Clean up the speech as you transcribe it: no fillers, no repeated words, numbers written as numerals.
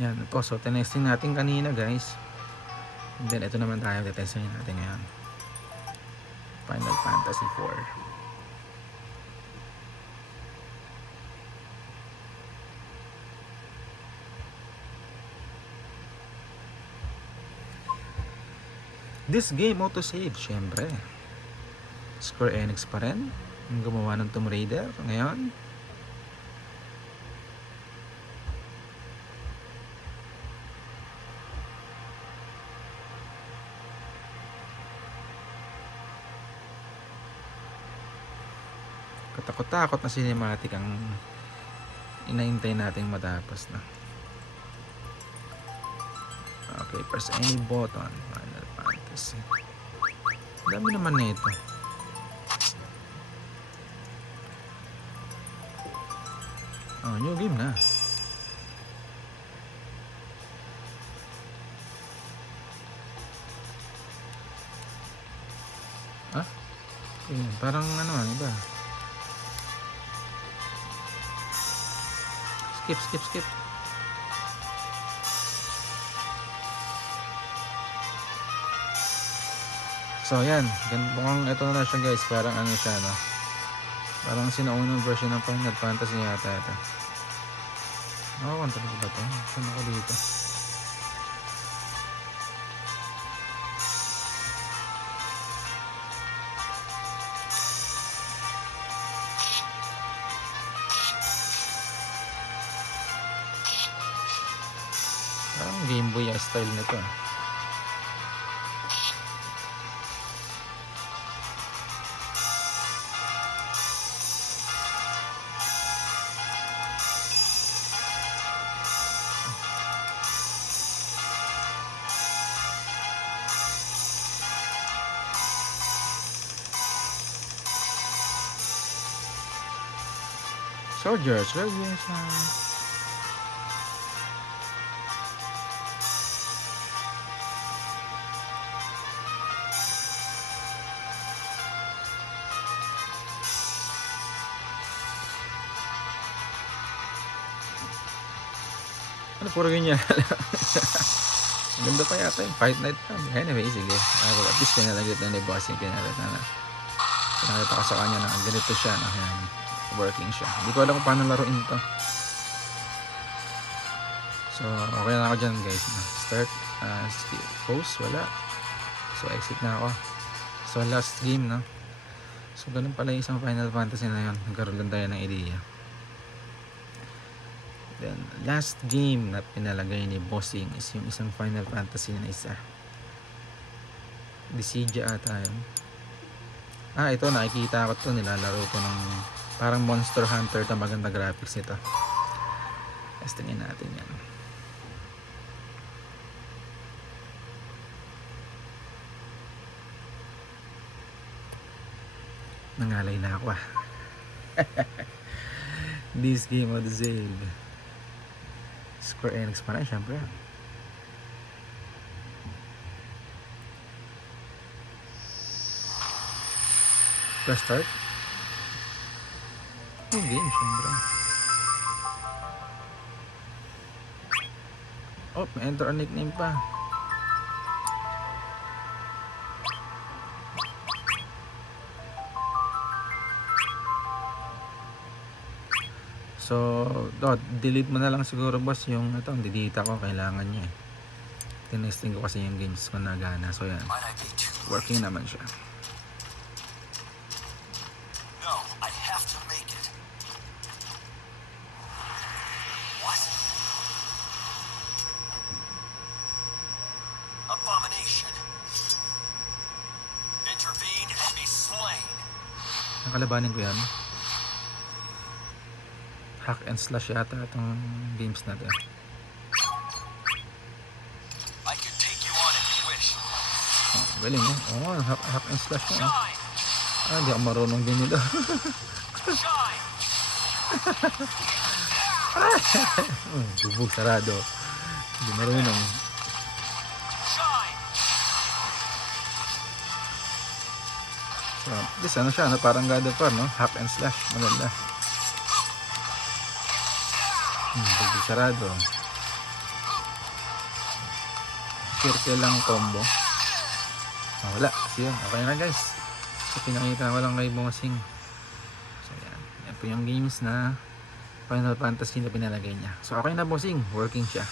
Yan po. So, tinesting natin kanina guys. And then, ito naman tayo. Testing natin ngayon. Final Fantasy 4. This game autosave, syempre. Square Enix pa rin. Yung gumawa ng Tomb Raider ngayon. Katakot-takot na cinematic ang inaintay nating matapos na. Okay, press any button. Final Fantasy. Dami naman na ito. Oh, new game na. Ah? Okay, parang ano, iba. Skip. So, yan. Mukhang ito na siya guys. Parang ano siya, no? Parang sinaunang version ng Final Fantasy yata ito. Talaga ba ito? Saan ako dito? Parang Game Boy style nito. Soldiers, radiation. Ano puro ganyan? Ganda pa yata yung Fight Night pa. Anyway, sige. At least pinalagit na ni boss yung pinakita ko sa kanya na ganito siya. Ayan, working siya. Hindi ko alam kung paano laruin ito. So, okay na ako dyan guys. Start. Pause. Wala. So, exit na ako. So, last game, no? So, ganun pala yung isang Final Fantasy na yun. Nagkaroon lang tayo ng idea. Then, last game na pinalagay ni Bossing is yung isang Final Fantasy na isa. Dissidia ata yun. Ito, nakikita ko to. Nilalaro ko ng parang Monster Hunter na maganda graphics nito. Testingin natin yan. Nangalay na ako This game of the save. Square Enix pa rin, syempre. Press start. Yung game, syempre. Oh, may enter a nickname pa. So, delete mo na lang siguro boss yung ito, didita ko, kailangan niya eh. Tinesting ko kasi yung games ko na gana. So yan, working naman siya. No, I have to make it. What? Abomination. Intervene and be slain. Nakalabanin ko yan. Hack and slash yata itong games natin. I can take you on if you wish. Galing mo. Hack and slash mo. Hindi ako marunong din nito. Bubog sarado. Hindi marunong. So, this ano siya, parang God of War, no? Hack and slash. Maganda. Bubog sarado. circle lang combo. Wala. So yun, okay na guys. So pinakita ko lang kay Bossing. So yan. Yan po yung games na Final Fantasy na pinalagay niya. So okay na Bossing. Working siya.